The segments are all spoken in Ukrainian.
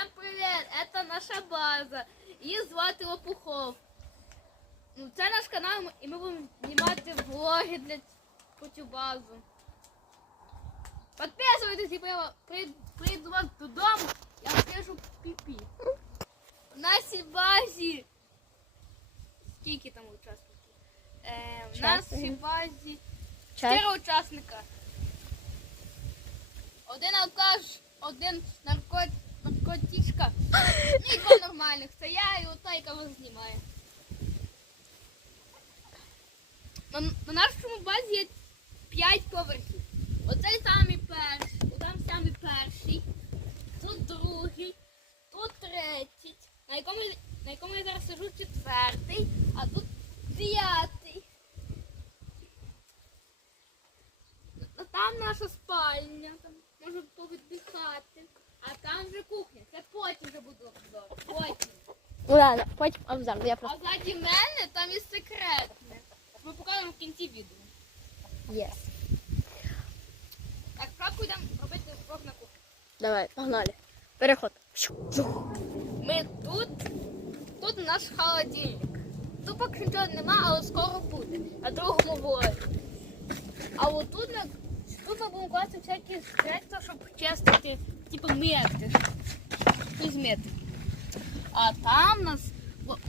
Всем привет! Это наша база. Її звати Лопухов. Ну, це наш канал, і ми будемо знімати влоги для цю базу. Підписуйтесь, і я прийду, прийду до вас додому, я скажу піпі. В нашій базі. Скільки там учасників? Е, в нашій базі Час. чотири учасника. Один алкаш, один нарко... наркотичка. Ну два нормальних. Це я і ота, яка вас знімає. На, на нашому базі є 5 поверхів. Оцей самий перший, там самий перший, тут другий, тут третій, на якому, на якому я зараз сижу четвертий, а тут п'ятий. Там наша спальня, там можна повіддихати. А там вже кухня. Це потім вже буде обзор. Потім. Ну ладно, потім обзор. Я А просто ззаді мене там є секретне. Ми покажемо в кінці відео. єс. Так, крапку йдемо робити спорт на кухні. Давай, погнали. Переход. Ми тут, тут наш холодильник. Тут поки нічого нема, але скоро буде. На другому вулиці. А от тут ми, тут ми будемо класти всякі средства, щоб чистити, типу мити. Щось мити. А там у нас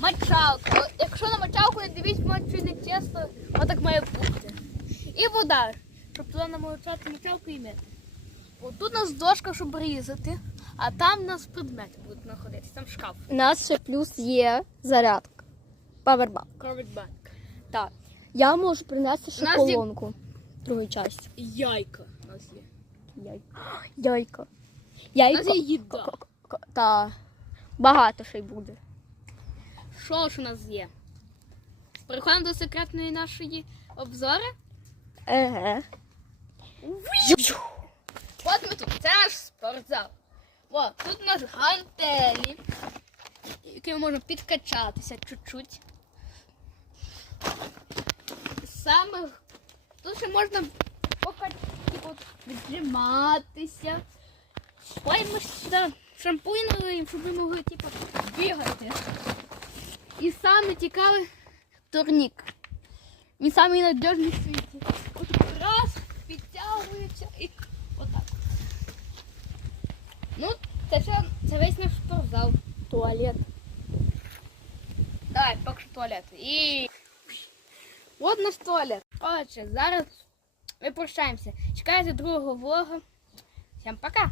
мочалка. Якщо на мочалку не дивіться, чи не чисто, отак має бути. І вода, щоб туди намочати мочалку і. От тут у нас дошка, щоб різати, а там у нас предмети будуть знаходитися, там шкаф. У нас ще плюс є зарядка. Павербанк. Covered Так. Я можу принести ще У нас є- колонку. Другої часті. Яйка у нас є. Яйка. Яйка. У Яйка. нас є їда. Та. Багато ще й буде. Що ж у нас є? Переходимо до секретної нашої обзори. Еге. От ми тут. Це наш спортзал. О, тут у нас гантелі, якими можна підкачатися чуть-чуть. Саме тут ще можна покачати, віджиматися. Ми сюди шампунь щоб ви могли типу, бігати. І саме цікавий турнік. Він самий надіжний в світі. От раз, підтягується і отак. Ну, це ще це весь наш спортзал. Туалет. Давай, поки туалет. І от наш туалет. Отже, зараз ми прощаємося. Чекайте другого влога. Всім пока!